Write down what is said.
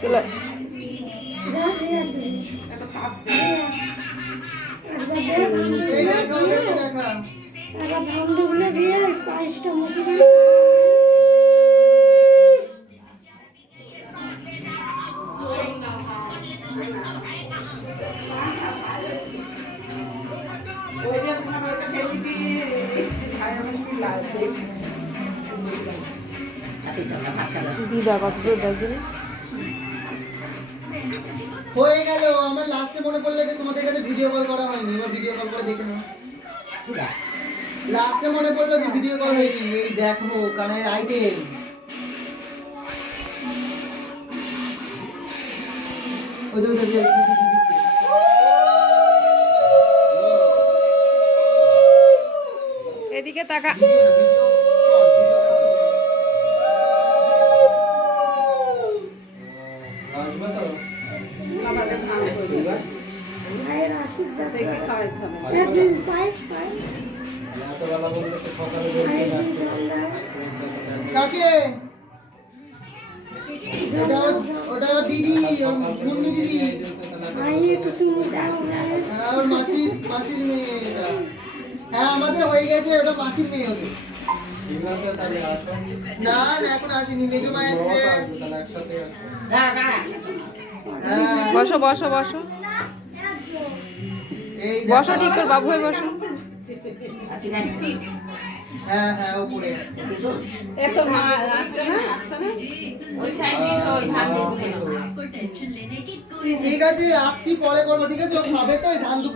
চলে দিদা কত দূর দেখি হয়ে গেল। আমার লাস্টে মনে পড়লো যে তোমাদের কাছে ভিডিও কল করা হয়নি, এবার ভিডিও কল করে দেখে নাও। লাস্টে মনে পড়লো যে ভিডিও কল হয়নি। এই দেখো কানের আইটেম। এদিকে তাকা। কাকে? ওটা দিদি, মুন্নি দিদি, ওর মাসির মেয়ে এটা। হ্যাঁ আমাদের হয়ে গেছে, ওটা মাসির মেয়ে হবে। না না এখন আসেনি, মেজমা এসছে। বসো বসো বসো বসো, ঠিক করে বাবু হয়ে বসো। হ্যাঁ হ্যাঁ উপরে ঠিক আছে, রাখছি, পরে করবো। ঠিক আছে, ও খাবে তো ধান দুপুর।